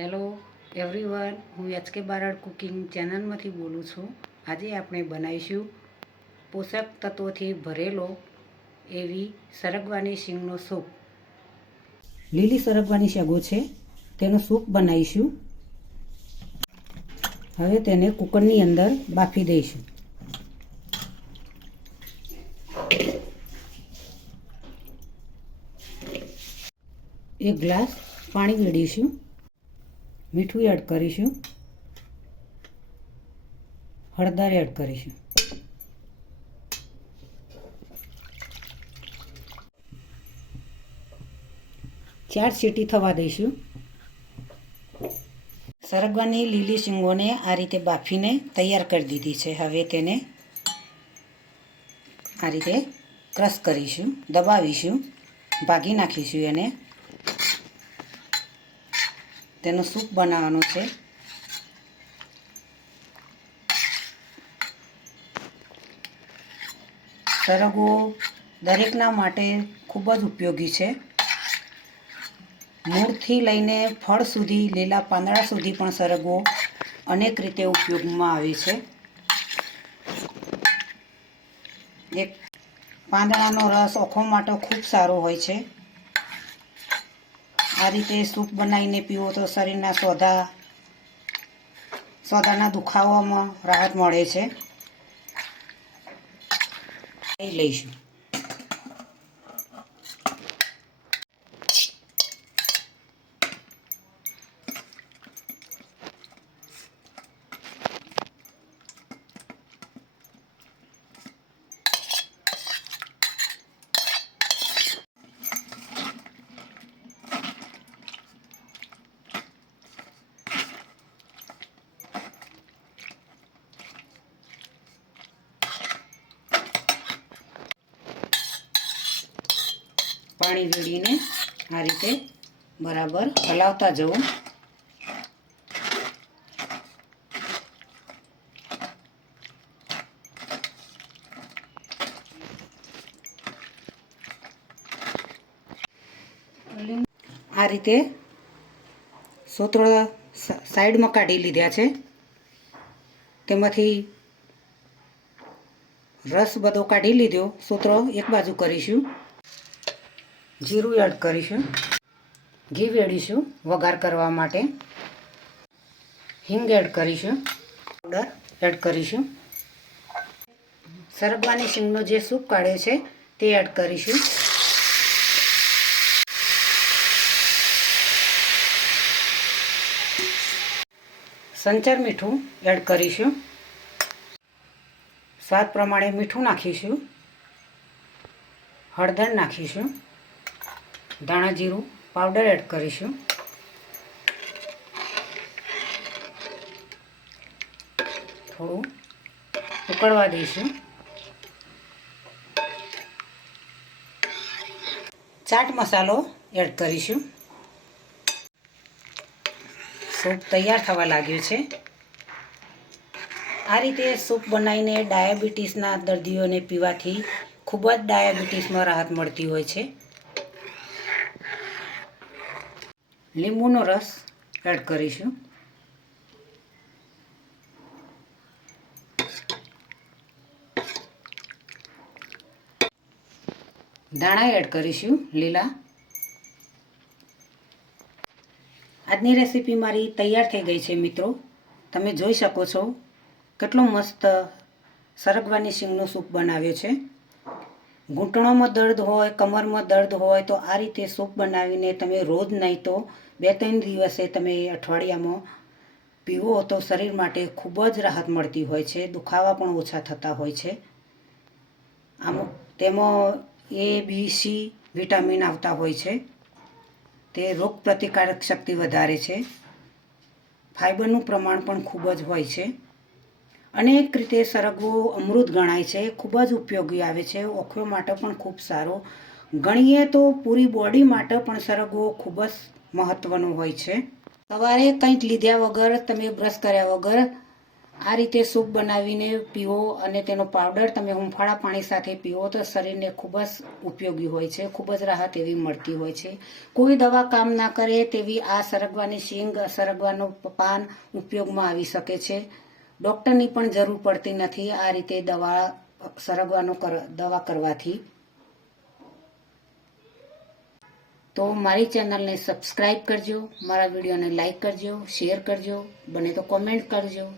Hello everyone, હું HK Barad cooking ચેનલમાંથી બોલું છું। આજે આપણે બનાવીશું પોષક તત્વોથી ભરેલો એવી સરગવાની શીંગનો સૂપ। લીલી સરગવાની શીંગો છે તેનો સૂપ બનાવીશું। હવે તેને કુકરની અંદર બાફી દઈશું। એક ગ્લાસ પાણી રેડીશું, મીઠું એડ કરીશું, હળદર એડ કરીશું, ચાર સીટી થવા દઈશું। સરગવાની લીલી શીંગોને આ રીતે બાફીને તૈયાર કરી દીધી છે। હવે તેને આ રીતે ક્રશ કરીશું, દબાવીશું, ભાગી નાખીશું। એને તેનો સૂપ બનાવવાનો છે। સરગવો દરેકના માટે ખૂબ જ ઉપયોગી છે। મૂળથી લઈને ફળ સુધી, લીલા પાંદડા સુધી પણ સરગવો અનેક રીતે ઉપયોગમાં આવે છે। એક પાંદડાનો રસ આંખો માટે ખૂબ સારો હોય છે। આ રીતે સૂપ બનાવીને પીવો તો શરીરના સોદાના દુખાવામાં રાહત મળે છે। લઈશું પાણી રેડીને આ રીતે બરાબર હલાવતા જવું। આ રીતે સોતરો સાઈડમાં કાઢી લીધા છે। તેમાંથી રસ બધો કાઢી લીધો। સોતરો એક બાજુ કરીશું। જીરું એડ કરીશું, ઘી વેડીશું વઘાર કરવા માટે, હિંગ એડ કરીશું, પાવડર એડ કરીશું, સરગવાની શીંગનો જે સૂપ કાઢે છે તે એડ કરીશું, સંચર મીઠું એડ કરીશું, સ્વાદ પ્રમાણે મીઠું નાખીશું, હળદર નાખીશું, ધાણા જીરું પાવડર એડ કરીશું, થોડું ઉકળવા દઈશું, ચાટ મસાલો એડ કરીશું। સૂપ તૈયાર થવા લાગ્યું છે। આ રીતે સૂપ બનાવીને ડાયાબિટીસના દર્દીઓને પીવાથી ખૂબ જ ડાયાબિટીસમાં રાહત મળતી હોય છે। લીંબુનો રસ એડ કરીશું, ધાણા એડ કરીશું લીલા। આજની રેસીપી મારી તૈયાર થઈ ગઈ છે મિત્રો। તમે જોઈ શકો છો કેટલો મસ્ત સરગવાની શીંગનો સૂપ બનાવ્યો છે। ઘૂંટણોમાં દર્દ હોય, કમરમાં દર્દ હોય તો આ રીતે સૂપ બનાવીને તમે રોજ નહીં તો 2-3 દિવસે તમે અઠવાડિયામાં પીવો તો શરીર માટે ખૂબ જ રાહત મળતી હોય છે। દુખાવા પણ ઓછા થતા હોય છે। તેમાં A, B, C વિટામિન આવતા હોય છે। તે રોગ પ્રતિકારક શક્તિ વધારે છે। ફાઇબરનું પ્રમાણ પણ ખૂબ જ હોય છે। અનેક રીતે સરગવો અમૃત ગણાય છે। ખૂબ જ ઉપયોગી આવે છે। આંખો માટે પણ ખૂબ સારો ગણીએ તો પૂરી બોડી માટે પણ સરગવો ખૂબ જ મહત્વનો હોય છે। સવારે કંઈક લીધા વગર, તમે બ્રશ કર્યા વગર આ રીતે સૂપ બનાવીને પીવો અને તેનો પાવડર તમે હુંફાળા પાણી સાથે પીવો તો શરીરને ખૂબ જ ઉપયોગી હોય છે, ખૂબ જ રાહત એવી મળતી હોય છે. કોઈ દવા કામ ના કરે તેવી આ સરગવાની શીંગ, સરગવાનું પાન ઉપયોગમાં આવી શકે છે. ડૉક્ટરની પણ જરૂર પડતી નથી આ રીતે દવા કરવાથી. તો મારી ચેનલને સબસ્ક્રાઈબ કરજો, મારા વિડીયોને લાઈક કરજો, શેર કરજો, બને તો કોમેન્ટ કરજો.